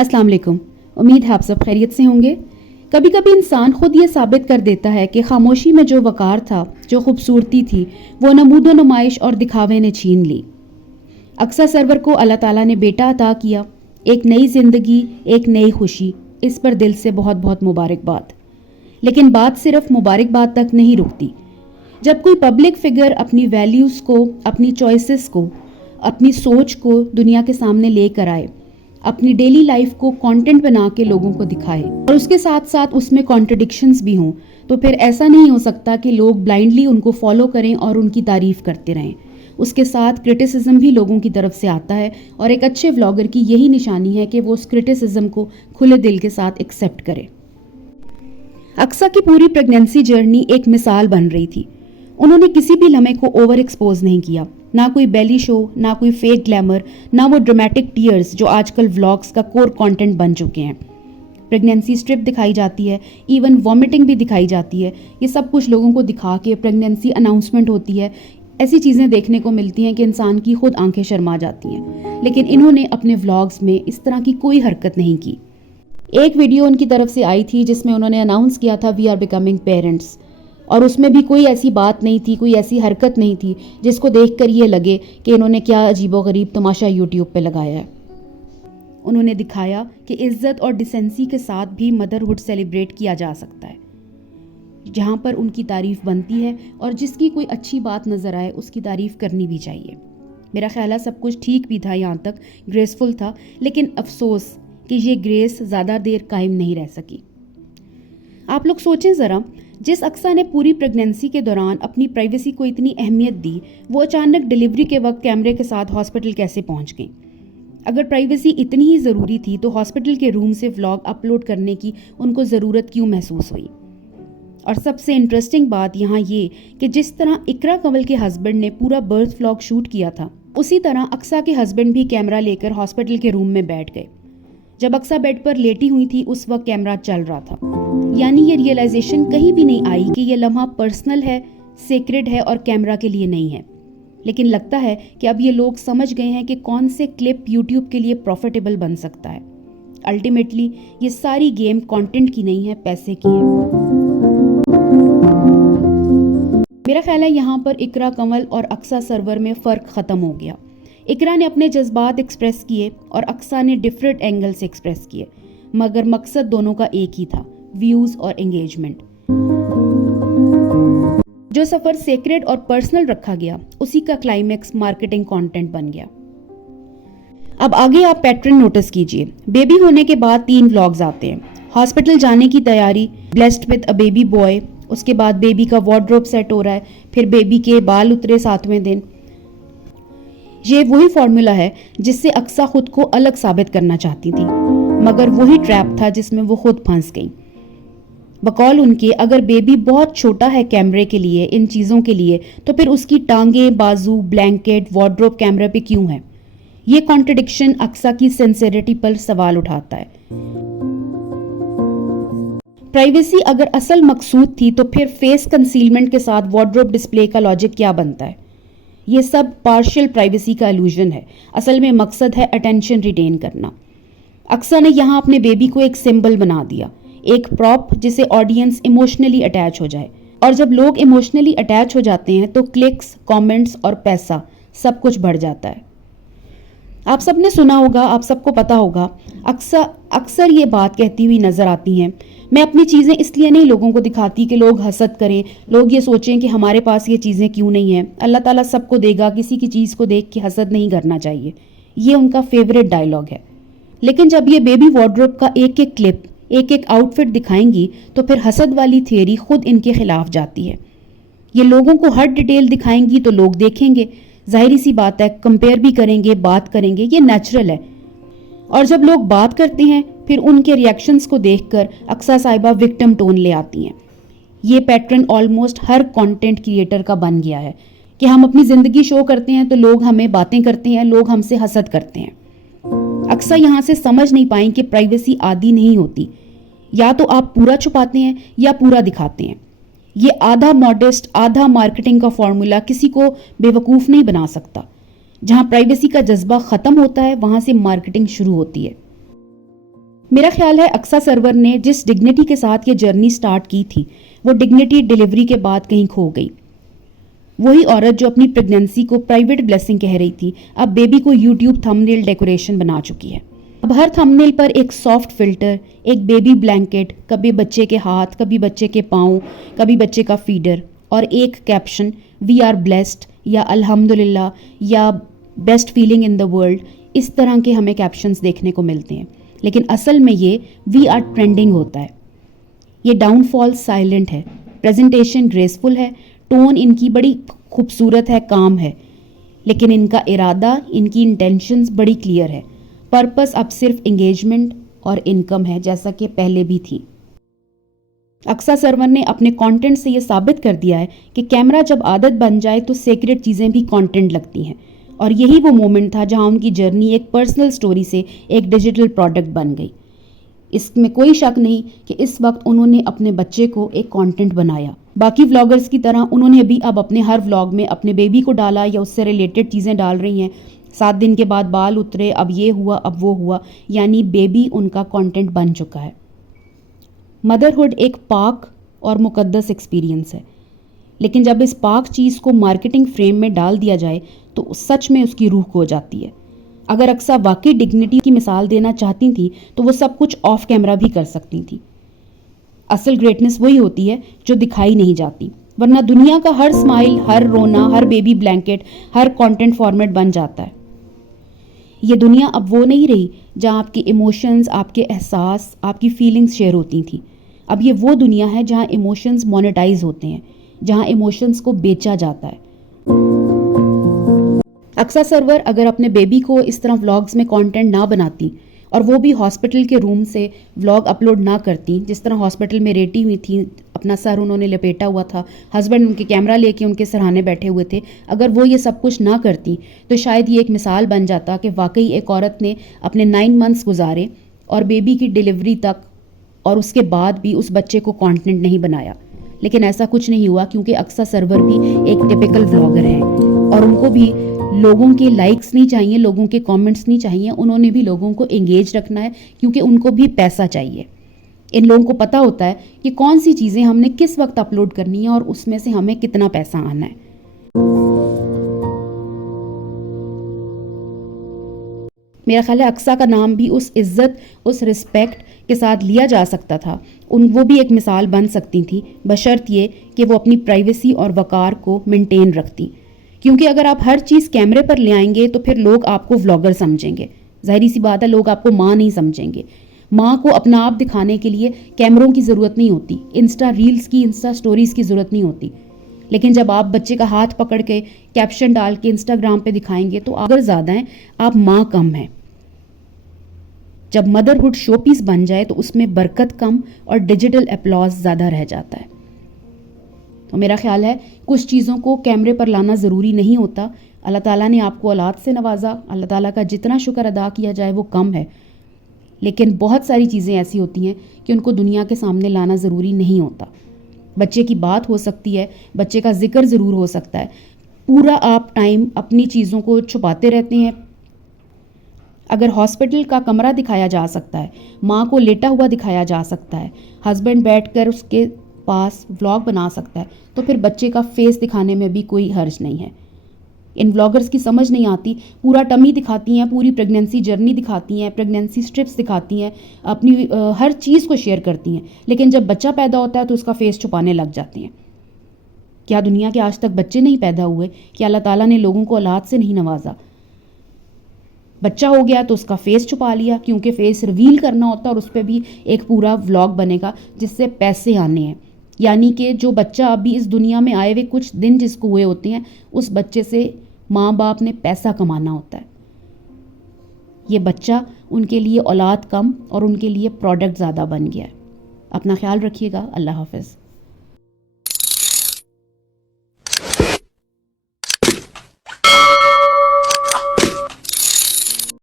अस्सलाम वालेकुम। उम्मीद है आप सब खैरियत से होंगे। कभी कभी इंसान खुद ये साबित कर देता है कि खामोशी में जो वकार था, जो खूबसूरती थी, वो नमूदो नुमाइश और दिखावे ने छीन ली। अक्सा सरवर को अल्लाह ताला ने बेटा अता किया, एक नई जिंदगी, एक नई खुशी। इस पर दिल से बहुत बहुत मुबारकबाद। लेकिन बात सिर्फ मुबारकबाद तक नहीं रुकती। जब कोई पब्लिक फिगर अपनी वैल्यूज़ को, अपनी चॉइसेस को, अपनी सोच को दुनिया के सामने लेकर आए, अपनी डेली लाइफ को कंटेंट बना के लोगों को दिखाए और उसके साथ साथ उसमें कॉन्ट्रडिक्शंस भी हों, तो फिर ऐसा नहीं हो सकता कि लोग ब्लाइंडली उनको फॉलो करें और उनकी तारीफ करते रहें। उसके साथ क्रिटिसिज्म भी लोगों की तरफ से आता है और एक अच्छे व्लॉगर की यही निशानी है कि वो उस क्रिटिसिज्म को खुले दिल के साथ एक्सेप्ट करे। अक्सा की पूरी प्रेगनेंसी जर्नी एक मिसाल बन रही थी। उन्होंने किसी भी लम्हे को ओवर एक्सपोज नहीं किया, ना कोई बेली शो, ना कोई फेक ग्लैमर, ना वो ड्रामेटिक टीयर्स जो आजकल व्लॉग्स का कोर कंटेंट बन चुके हैं। प्रेगनेंसी स्ट्रिप दिखाई जाती है, इवन वॉमिटिंग भी दिखाई जाती है। ये सब कुछ लोगों को दिखा के प्रेगनेंसी अनाउंसमेंट होती है। ऐसी चीज़ें देखने को मिलती हैं कि इंसान की खुद आंखें शर्मा जाती हैं। लेकिन इन्होंने अपने व्लॉग्स में इस तरह की कोई हरकत नहीं की। एक वीडियो उनकी तरफ से आई थी जिसमें उन्होंने अनाउंस किया था वी आर बिकमिंग पेरेंट्स, और उसमें भी कोई ऐसी बात नहीं थी, कोई ऐसी हरकत नहीं थी जिसको देखकर ये लगे कि इन्होंने क्या अजीबोगरीब तमाशा यूट्यूब पे लगाया है। उन्होंने दिखाया कि इज्जत और डिसेंसी के साथ भी मदरहुड सेलिब्रेट किया जा सकता है। जहाँ पर उनकी तारीफ बनती है और जिसकी कोई अच्छी बात नज़र आए उसकी तारीफ करनी भी चाहिए। मेरा ख्याल है सब कुछ ठीक भी था, यहाँ तक ग्रेसफुल था, लेकिन अफसोस कि ये ग्रेस ज़्यादा देर कायम नहीं रह सकी। आप लोग सोचें ज़रा, जिस अक्सा ने पूरी प्रेगनेंसी के दौरान अपनी प्राइवेसी को इतनी अहमियत दी, वो अचानक डिलीवरी के वक्त कैमरे के साथ हॉस्पिटल कैसे पहुंच गई? अगर प्राइवेसी इतनी ही ज़रूरी थी तो हॉस्पिटल के रूम से व्लॉग अपलोड करने की उनको ज़रूरत क्यों महसूस हुई? और सबसे इंटरेस्टिंग बात यहाँ ये कि जिस तरह इकरा कंवल के हस्बैंड ने पूरा बर्थ व्लॉग शूट किया था, उसी तरह अक्सा के हस्बैंड भी कैमरा लेकर हॉस्पिटल के रूम में बैठ गए। जब अक्सा बेड पर लेटी हुई थी उस वक्त कैमरा चल रहा था। यानी ये रियलाइजेशन कहीं भी नहीं आई कि ये लम्हा पर्सनल है, सेक्रेड है और कैमरा के लिए नहीं है। लेकिन लगता है कि अब ये लोग समझ गए हैं कि कौन से क्लिप यूट्यूब के लिए प्रॉफिटेबल बन सकता है। अल्टीमेटली ये सारी गेम कंटेंट की नहीं है, पैसे की है। मेरा ख्याल है यहाँ पर इकरा कंवल और अक्सा सरवर में फ़र्क ख़त्म हो गया। इकरा ने अपने जज्बात एक्सप्रेस किए और अक्सा ने डिफरेंट एंगल से एक्सप्रेस किए, मगर मकसद दोनों का एक ही था, व्यूज और एंगेजमेंट। जो सफर सेक्रेड और पर्सनल रखा गया, उसी का क्लाइमेक्स मार्केटिंग कंटेंट बन गया। अब आगे आप पैटर्न नोटिस कीजिए। बेबी होने के बाद 3 व्लॉग्स आते हैं। हॉस्पिटल जाने की तैयारी, blessed with a baby boy, उसके बाद बेबी का वार्डरोब सेट हो रहा है, फिर बेबी के बाल उतरे 7वें दिन। ये वही फॉर्मूला है जिससे अक्सा खुद को अलग साबित करना चाहती थी, मगर वही ट्रैप था जिसमें वो खुद फंस गई। बकौल उनके, अगर बेबी बहुत छोटा है कैमरे के लिए, इन चीज़ों के लिए, तो फिर उसकी टांगे, बाजू, ब्लैंकेट, वार्डरोब कैमरे पे क्यों है? ये कॉन्ट्रडिक्शन अक्सा की सिंसेरिटी पर सवाल उठाता है। प्राइवेसी अगर असल मकसूद थी तो फिर फेस कंसीलमेंट के साथ वार्डरोब डिस्प्ले का लॉजिक क्या बनता है? ये सब पार्शियल प्राइवेसी का इल्यूजन है। असल में मकसद है अटेंशन रिटेन करना। अक्सा ने यहाँ अपने बेबी को एक सिंबल बना दिया, एक प्रॉप जिसे ऑडियंस इमोशनली अटैच हो जाए। और जब लोग इमोशनली अटैच हो जाते हैं तो क्लिक्स, कमेंट्स और पैसा सब कुछ बढ़ जाता है। आप सबने सुना होगा, आप सबको पता होगा, अक्सर ये बात कहती हुई नजर आती हैं, मैं अपनी चीज़ें इसलिए नहीं लोगों को दिखाती कि लोग हसद करें, लोग ये सोचें कि हमारे पास ये चीज़ें क्यों नहीं हैं। अल्लाह ताला सबको देगा, किसी की चीज़ को देख के हसद नहीं करना चाहिए। ये उनका फेवरेट डायलॉग है। लेकिन जब ये बेबी वार्डरोब का एक एक क्लिप, एक एक आउटफिट दिखाएंगी तो फिर हसद वाली थियरी खुद इनके खिलाफ जाती है। ये लोगों को हर डिटेल दिखाएंगी तो लोग देखेंगे, जाहिर सी बात है, कंपेयर भी करेंगे, बात करेंगे, ये नेचुरल है। और जब लोग बात करते हैं फिर उनके रिएक्शंस को देखकर अक्सा साहिबा विक्टिम टोन ले आती हैं। ये पैटर्न ऑलमोस्ट हर कंटेंट क्रिएटर का बन गया है कि हम अपनी ज़िंदगी शो करते हैं तो लोग हमें बातें करते हैं, लोग हमसे हसद करते हैं। अक्सा यहाँ से समझ नहीं पाई कि प्राइवेसी आधी नहीं होती, या तो आप पूरा छुपाते हैं या पूरा दिखाते हैं। ये आधा मॉडेस्ट आधा मार्केटिंग का फॉर्मूला किसी को बेवकूफ़ नहीं बना सकता। जहाँ प्राइवेसी का जज्बा ख़त्म होता है वहाँ से मार्केटिंग शुरू होती है। میرا خیال ہے اقصیٰ سرور نے جس ڈگنیٹی کے ساتھ یہ جرنی سٹارٹ کی تھی وہ ڈگنیٹی ڈیلیوری کے بعد کہیں کھو گئی. وہی عورت جو اپنی پریگننسی کو پرائیویٹ بلیسنگ کہہ رہی تھی اب بیبی کو یوٹیوب تھمبنیل ڈیکوریشن بنا چکی ہے. اب ہر تھمبنیل پر ایک سافٹ فلٹر، ایک بیبی بلینکٹ، کبھی بچے کے ہاتھ، کبھی بچے کے پاؤں، کبھی بچے کا فیڈر، اور ایک کیپشن وی آر بلیسڈ یا الحمدللہ یا best feeling in the world. اس طرح کے ہمیں کیپشنز دیکھنے کو ملتے ہیں، لیکن اصل میں یہ وی آر ٹرینڈنگ ہوتا ہے. یہ ڈاؤن فال سائلنٹ ہے، پریزنٹیشن گریسفل ہے، ٹون ان کی بڑی خوبصورت ہے، کام ہے، لیکن ان کا ارادہ، ان کی انٹینشنز بڑی کلیئر ہے. پرپس اب صرف انگیجمنٹ اور انکم ہے، جیسا کہ پہلے بھی تھی. اقصیٰ سرور نے اپنے کانٹینٹ سے یہ ثابت کر دیا ہے کہ کیمرہ جب عادت بن جائے تو سیکریٹ چیزیں بھی کانٹینٹ لگتی ہیں، اور یہی وہ مومنٹ تھا جہاں ان کی جرنی ایک پرسنل سٹوری سے ایک ڈیجیٹل پروڈکٹ بن گئی. اس میں کوئی شک نہیں کہ اس وقت انہوں نے اپنے بچے کو ایک کانٹینٹ بنایا. باقی ولاگرز کی طرح انہوں نے بھی اب اپنے ہر ولاگ میں اپنے بیبی کو ڈالا یا اس سے ریلیٹڈ چیزیں ڈال رہی ہیں. 7 دن کے بعد بال اترے، اب یہ ہوا، اب وہ ہوا، یعنی بیبی ان کا کانٹینٹ بن چکا ہے. مدرہڈ ایک پاک اور مقدس ایکسپیرینس ہے، لیکن جب اس پاک چیز کو مارکیٹنگ فریم میں ڈال دیا جائے تو سچ میں اس کی روح کھو جاتی ہے. اگر اقصیٰ واقعی ڈگنیٹی کی مثال دینا چاہتی تھیں تو وہ سب کچھ آف کیمرہ بھی کر سکتی تھیں. اصل گریٹنس وہی ہوتی ہے جو دکھائی نہیں جاتی، ورنہ دنیا کا ہر سمائل، ہر رونا، ہر بیبی بلینکٹ، ہر کانٹینٹ فارمیٹ بن جاتا ہے. یہ دنیا اب وہ نہیں رہی جہاں آپ کے ایموشنز، آپ کے احساس، آپ کی فیلنگز شیئر ہوتی تھیں. اب یہ وہ دنیا ہے جہاں ایموشنز مونیٹائز ہوتے ہیں، جہاں ایموشنز کو بیچا جاتا ہے. اقصیٰ سرور اگر اپنے بیبی کو اس طرح ولاگز میں کانٹینٹ نہ بناتی اور وہ بھی ہاسپٹل کے روم سے ولاگ اپلوڈ نہ کرتی، جس طرح ہاسپٹل میں لیٹی ہوئی تھی، اپنا سر انہوں نے لپیٹا ہوا تھا، ہسبینڈ ان کے کیمرہ لے کے ان کے سرہانے بیٹھے ہوئے تھے، اگر وہ یہ سب کچھ نہ کرتی تو شاید یہ ایک مثال بن جاتا کہ واقعی ایک عورت نے اپنے 9 منتھس گزارے اور بیبی کی ڈیلیوری تک اور اس کے بعد بھی اس بچے کو کانٹینٹ نہیں بنایا. لیکن ایسا کچھ نہیں ہوا، کیونکہ اقصیٰ سرور بھی ایک ٹپیکل ولاگر ہیں اور ان کو بھی لوگوں کے لائکس نہیں چاہیے، لوگوں کے کامنٹس نہیں چاہیے. انہوں نے بھی لوگوں کو انگیج رکھنا ہے، کیونکہ ان کو بھی پیسہ چاہیے. ان لوگوں کو پتہ ہوتا ہے کہ کون سی چیزیں ہم نے کس وقت اپلوڈ کرنی ہے اور اس میں سے ہمیں کتنا پیسہ آنا ہے. میرا خیال ہے اقصیٰ کا نام بھی اس عزت، اس رسپیکٹ کے ساتھ لیا جا سکتا تھا. وہ بھی ایک مثال بن سکتی تھی، بشرط یہ کہ وہ اپنی پرائیویسی اور وقار کو مینٹین رکھتی. کیونکہ اگر آپ ہر چیز کیمرے پر لے آئیں گے تو پھر لوگ آپ کو ولاگر سمجھیں گے. ظاہری سی بات ہے، لوگ آپ کو ماں نہیں سمجھیں گے. ماں کو اپنا آپ دکھانے کے لیے کیمروں کی ضرورت نہیں ہوتی، انسٹا ریلز کی، انسٹا سٹوریز کی ضرورت نہیں ہوتی. لیکن جب آپ بچے کا ہاتھ پکڑ کے کیپشن ڈال کے انسٹاگرام پہ دکھائیں گے تو اگر زیادہ ہیں، آپ ماں کم ہیں. جب مدرہڈ شو پیس بن جائے تو اس میں برکت کم اور ڈیجیٹل اپلاز زیادہ رہ جاتا ہے. تو میرا خیال ہے کچھ چیزوں کو کیمرے پر لانا ضروری نہیں ہوتا. اللہ تعالیٰ نے آپ کو اولاد سے نوازا، اللہ تعالیٰ کا جتنا شکر ادا کیا جائے وہ کم ہے. لیکن بہت ساری چیزیں ایسی ہوتی ہیں کہ ان کو دنیا کے سامنے لانا ضروری نہیں ہوتا. بچے کی بات ہو سکتی ہے، بچے کا ذکر ضرور ہو سکتا ہے. پورا آپ ٹائم اپنی چیزوں کو چھپاتے رہتے ہیں. اگر ہاسپٹل کا کمرہ دکھایا جا سکتا ہے، ماں کو لیٹا ہوا دکھایا جا سکتا ہے، ہسبینڈ بیٹھ کر اس کے پاس ولاگ بنا سکتا ہے، تو پھر بچے کا فیس دکھانے میں بھی کوئی حرج نہیں ہے. ان ولاگرز کی سمجھ نہیں آتی، پورا ٹمی دکھاتی ہیں، پوری پریگننسی جرنی دکھاتی ہیں، پریگننسی سٹرپس دکھاتی ہیں، اپنی ہر چیز کو شیئر کرتی ہیں، لیکن جب بچہ پیدا ہوتا ہے تو اس کا فیس چھپانے لگ جاتی ہیں. کیا دنیا کے آج تک بچے نہیں پیدا ہوئے؟ کہ اللہ تعالیٰ نے لوگوں کو اولاد سے نہیں نوازا؟ بچہ ہو گیا تو اس کا فیس چھپا لیا، کیونکہ فیس ریویل کرنا ہوتا ہے اور اس پہ بھی ایک پورا ولاگ بنے گا جس سے پیسے آنے ہیں. یعنی کہ جو بچہ ابھی اس دنیا میں آئے ہوئے کچھ دن جس کو ہوئے ہوتے ہیں، اس بچے سے ماں باپ نے پیسہ کمانا ہوتا ہے. یہ بچہ ان کے لیے اولاد کم اور ان کے لیے پروڈکٹ زیادہ بن گیا ہے. اپنا خیال رکھیے گا. اللہ حافظ.